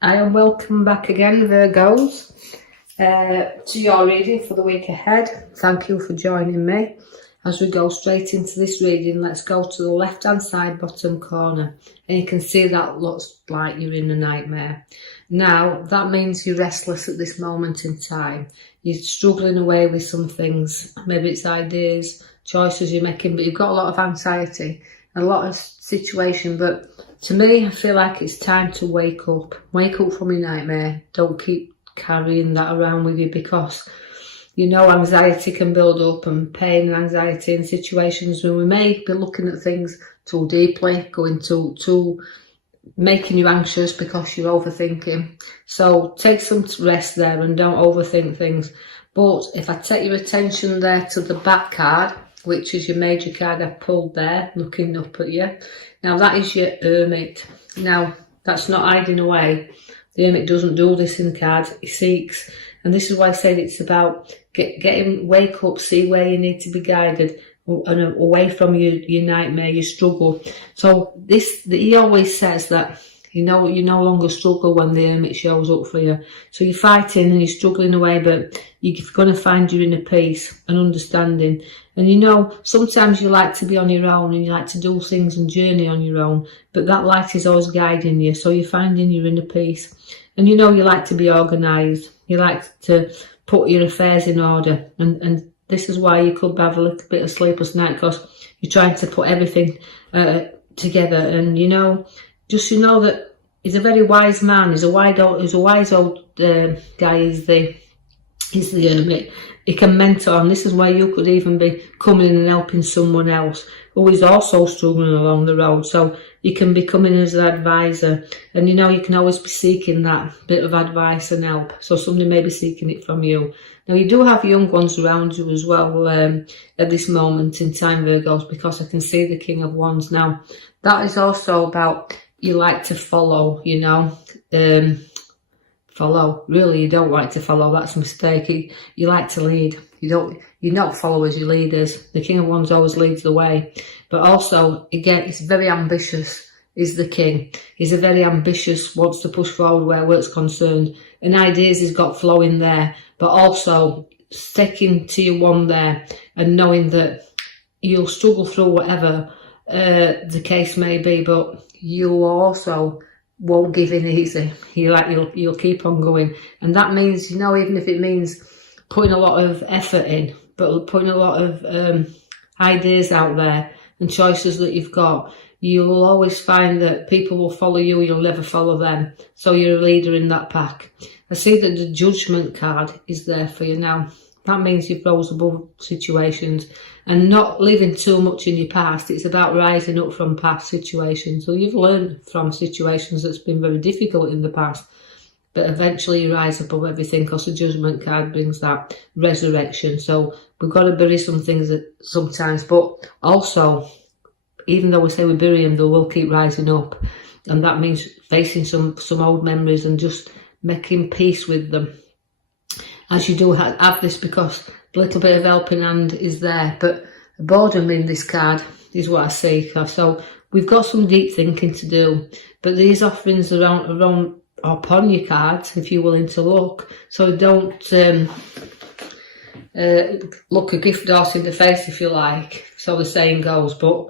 I am welcome back again, Virgos, to your reading for the week ahead. Thank you for joining me. As we go straight into this reading, let's go to the left-hand side bottom corner, and you can see that looks like you're in a nightmare. Now, that means you're restless at this moment in time. You're struggling away with some things. Maybe it's ideas, choices you're making, but you've got a lot of anxiety, a lot of situation. But to me, I feel like it's time to wake up. Wake up from your nightmare. Don't keep carrying that around with you, because you know anxiety can build up, and pain and anxiety in situations where we may be looking at things too deeply, going too making you anxious because you're overthinking. So take some rest there and don't overthink things. But if I take your attention there to the back card, which is your major card I pulled there, looking up at you. Now that is your Hermit. Now that's not hiding away. The Hermit doesn't do this in cards, he seeks. And this is why I said it's about wake up, see where you need to be guided, and away from your nightmare, your struggle. So he always says that you no longer struggle when the Hermit shows up for you. So you're fighting and you're struggling away, but you're going to find your inner peace and understanding. And sometimes you like to be on your own and you like to do things and journey on your own, but that light is always guiding you. So you're finding your inner peace. And you like to be organised. You like to put your affairs in order. And this is why you could have a little bit of sleepless night, because you're trying to put everything together. And just that he's a very wise man. He's a wise old guy. He's the Hermit. He can mentor, and this is why you could even be coming in and helping someone else who is also struggling along the road. So you can be coming as an advisor, and you can always be seeking that bit of advice and help. So somebody may be seeking it from you. Now you do have young ones around you as well at this moment in time, Virgos, because I can see the King of Wands. Now that is also about you like to follow, follow. Really, you don't like to follow. That's a mistake. You like to lead. You're not followers, you're leaders. The King of Wands always leads the way. But also, again, he's very ambitious, is the King. He's a very ambitious, wants to push forward where work's concerned. And ideas he's got flowing there. But also, sticking to your one there and knowing that you'll struggle through whatever the case may be, but you also won't give in easy. You'll keep on going, and that means even if it means putting a lot of effort in, but putting a lot of ideas out there and choices that you've got, you'll always find that people will follow you. You'll never follow them. So you're a leader in that pack. I see that the Judgment card is there for you now. That means you've rose above situations and not living too much in your past. It's about rising up from past situations. So you've learned from situations that's been very difficult in the past, but eventually you rise above everything, because the Judgment card brings that resurrection. So we've got to bury some things sometimes, but also, even though we say we bury them, they will keep rising up. And that means facing some old memories and just making peace with them. As you do have this, because a little bit of helping hand is there, but boredom in this card is what I see. So we've got some deep thinking to do, but these offerings are upon your cards if you're willing to look. So don't look a gift horse in the face, if you like, so the saying goes, but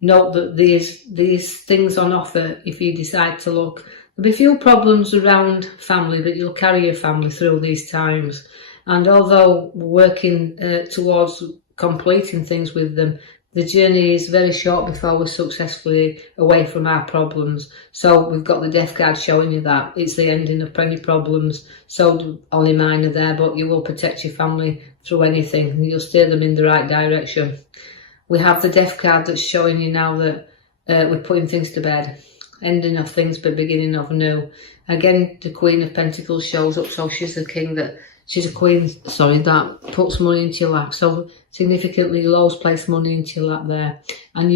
note that these things on offer if you decide to look. There'll be few problems around family, but you'll carry your family through these times. And although we're working towards completing things with them, the journey is very short before we're successfully away from our problems. So we've got the Death card showing you that. It's the ending of plenty problems. So only minor there, but you will protect your family through anything, and you'll steer them in the right direction. We have the Death card that's showing you now that we're putting things to bed. Ending of things but beginning of new. Again, the Queen of Pentacles shows up, so she's a queen that puts money into your lap. So significantly, you'll always place money into your lap there, and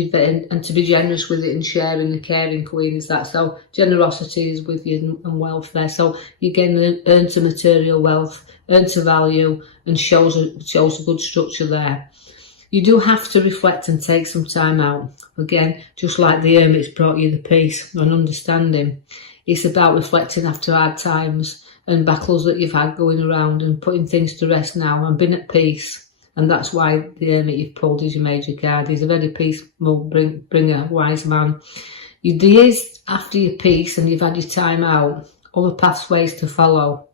to be generous with it and sharing. The caring queen is that. So generosity is with you and wealth there. So you again earn to material wealth, earn to value, and shows a good structure there. You do have to reflect and take some time out. Again, just like the Hermit's brought you the peace and understanding. It's about reflecting after hard times and battles that you've had going around and putting things to rest now and being at peace. And that's why the Hermit you've pulled is your major card. He's a very peaceful bringer, wise man. The years after your peace and you've had your time out, other pathways to follow.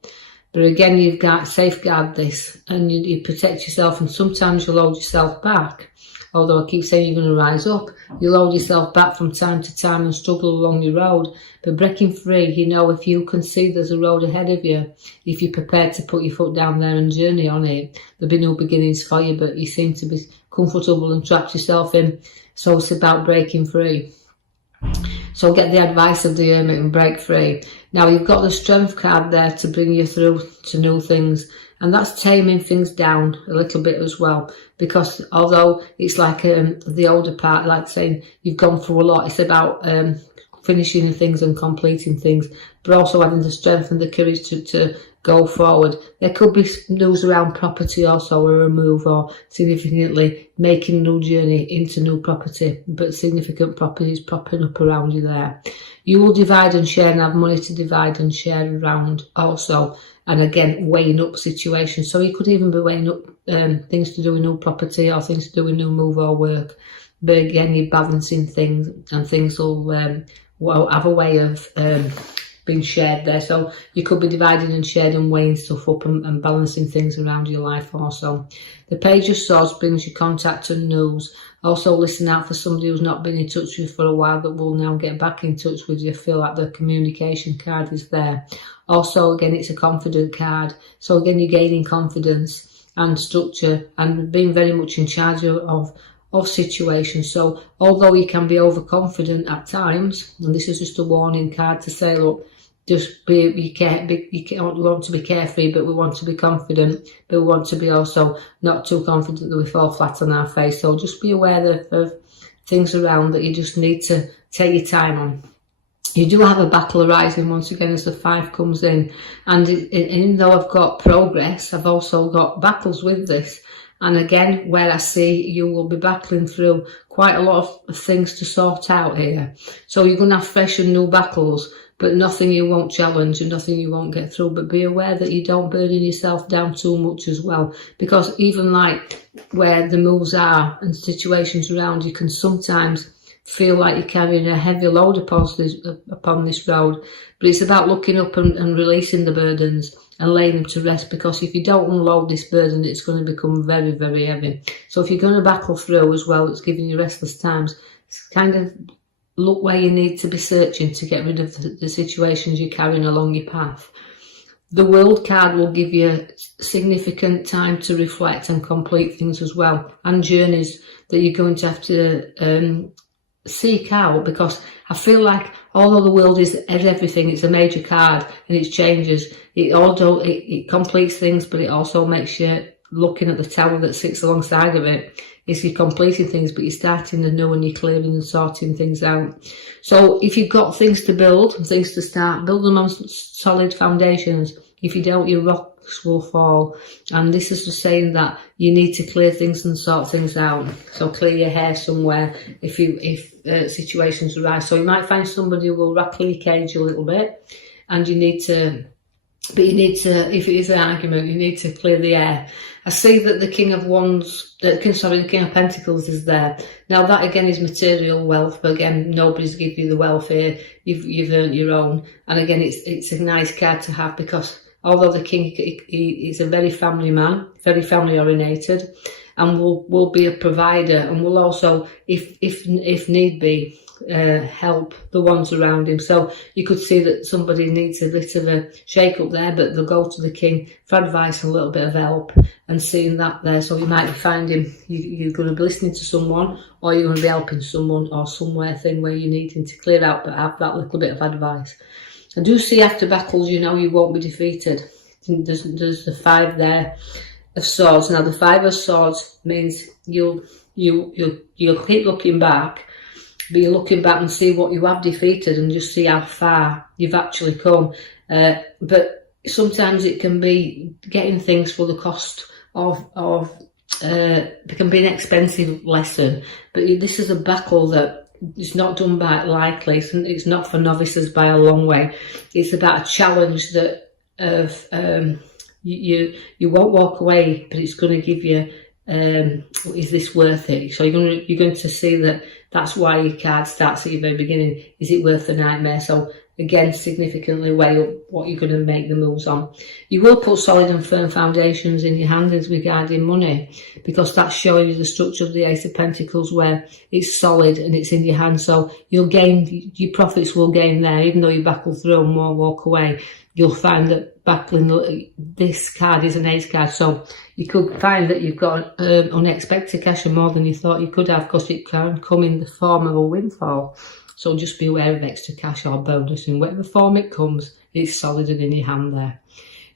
But again, you've got to safeguard this and you protect yourself, and sometimes you'll hold yourself back. Although I keep saying you're going to rise up, you'll hold yourself back from time to time and struggle along your road. But breaking free, you know, if you can see there's a road ahead of you, if you're prepared to put your foot down there and journey on it, there'll be new beginnings for you, but you seem to be comfortable and trapped yourself in. So it's about breaking free. So get the advice of the Hermit and break free. Now you've got the Strength card there to bring you through to new things. And that's taming things down a little bit as well. Because although it's like the older part, like saying you've gone through a lot, it's about finishing things and completing things, but also having the strength and the courage to go forward. There could be news around property also, or a move, or significantly making a new journey into new property, but significant properties popping up around you there. You will divide and share and have money to divide and share around also. And again, weighing up situations. So you could even be weighing up things to do with new property or things to do with new move or work. But again, you're balancing things, and things will have a way of being shared there. So you could be dividing and sharing and weighing stuff up and balancing things around your life also. The Page of Swords brings you contact and news. Also listen out for somebody who's not been in touch with you for a while that will now get back in touch with you. Feel like the communication card is there. Also, again, it's a confident card. So again, you're gaining confidence and structure and being very much in charge of situations. So although you can be overconfident at times, and this is just a warning card to say, look, just we want to be carefree, but we want to be confident, but we want to be also not too confident that we fall flat on our face. So just be aware of things around that you just need to take your time on. You do have a battle arising once again as the 5 comes in, and even though I've got progress, I've also got battles with this. And again, where I see you will be battling through quite a lot of things to sort out here. So you're going to have fresh and new battles, but nothing you won't challenge and nothing you won't get through. But be aware that you don't burden yourself down too much as well. Because even like where the moves are and situations around, you can sometimes feel like you're carrying a heavy load upon this road. But it's about looking up and releasing the burdens and laying them to rest, because if you don't unload this burden, it's going to become very, very heavy. So if you're going to battle through as well, it's giving you restless times. It's kind of look where you need to be searching to get rid of the situations you're carrying along your path. The World card will give you significant time to reflect and complete things as well, and journeys that you're going to have to seek out, because I feel like although the world is everything, it's a major card and it changes. It completes things, but it also makes you looking at the tower that sits alongside of it. It's you're completing things, but you're starting anew and you're clearing and sorting things out. So if you've got things to build and things to start, build them on solid foundations. If you don't, your rocks will fall. And this is just saying that you need to clear things and sort things out. So clear your hair somewhere if situations arise. So you might find somebody who will rattle your cage a little bit, and you need to, if it is an argument, you need to clear the air. I see that the King of Pentacles is there. Now that again is material wealth, but again, nobody's give you the wealth here. You've earned your own. And again, it's a nice card to have, because although the King is a very family man, very family orientated, and will be a provider, and will also, if need be, help the ones around him. So you could see that somebody needs a bit of a shake up there, but they'll go to the King for advice and a little bit of help, and seeing that there. So you might be finding you're going to be listening to someone, or you're going to be helping someone, or somewhere thing where you're needing to clear out, but have that little bit of advice. I do see after battles, you won't be defeated. There's the 5 there of swords. Now the 5 of swords means you'll keep looking back, but you're looking back and see what you have defeated and just see how far you've actually come. But sometimes it can be getting things for the cost of it can be an expensive lesson. But this is a battle that it's not done by lightly. It's not for novices by a long way. It's about a challenge that of you won't walk away, but it's going to give you is this worth it? So you're going to see that that's why your card starts at your very beginning. Is it worth the nightmare? So again, significantly weigh up what you're going to make the moves on. You will put solid and firm foundations in your hand as regarding money, because that's showing you the structure of the Ace of Pentacles, where it's solid and it's in your hand. So you'll gain, your profits will gain there, even though you battle through and won't walk away. You'll find that battling, this card is an ace card, so you could find that you've got unexpected cash and more than you thought you could have, because it can come in the form of a windfall. So just be aware of extra cash or bonus. In whatever form it comes, it's solid and in your hand there.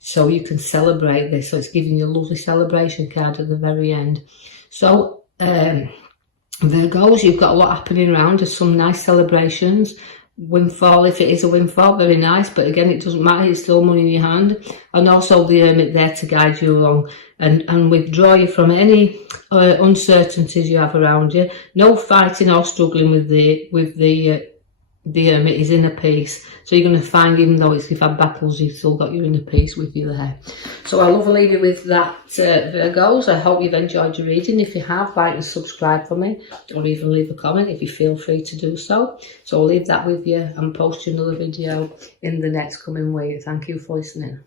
So you can celebrate this. So it's giving you a lovely celebration card at the very end. So Virgos, you've got a lot happening around. There's some nice celebrations. Windfall, if it is a windfall, very nice, but again, it doesn't matter, it's still money in your hand. And also the Hermit there to guide you along and withdraw you from any uncertainties you have around you. No fighting or struggling with the Hermit. Is inner peace. So you're going to find, even though you've had battles, you've still got your inner peace with you there. So I love to leave you with that, Virgos. I hope you've enjoyed your reading. If you have, like and subscribe for me, or even leave a comment if you feel free to do so. So I'll leave that with you and post you another video in the next coming week. Thank you for listening.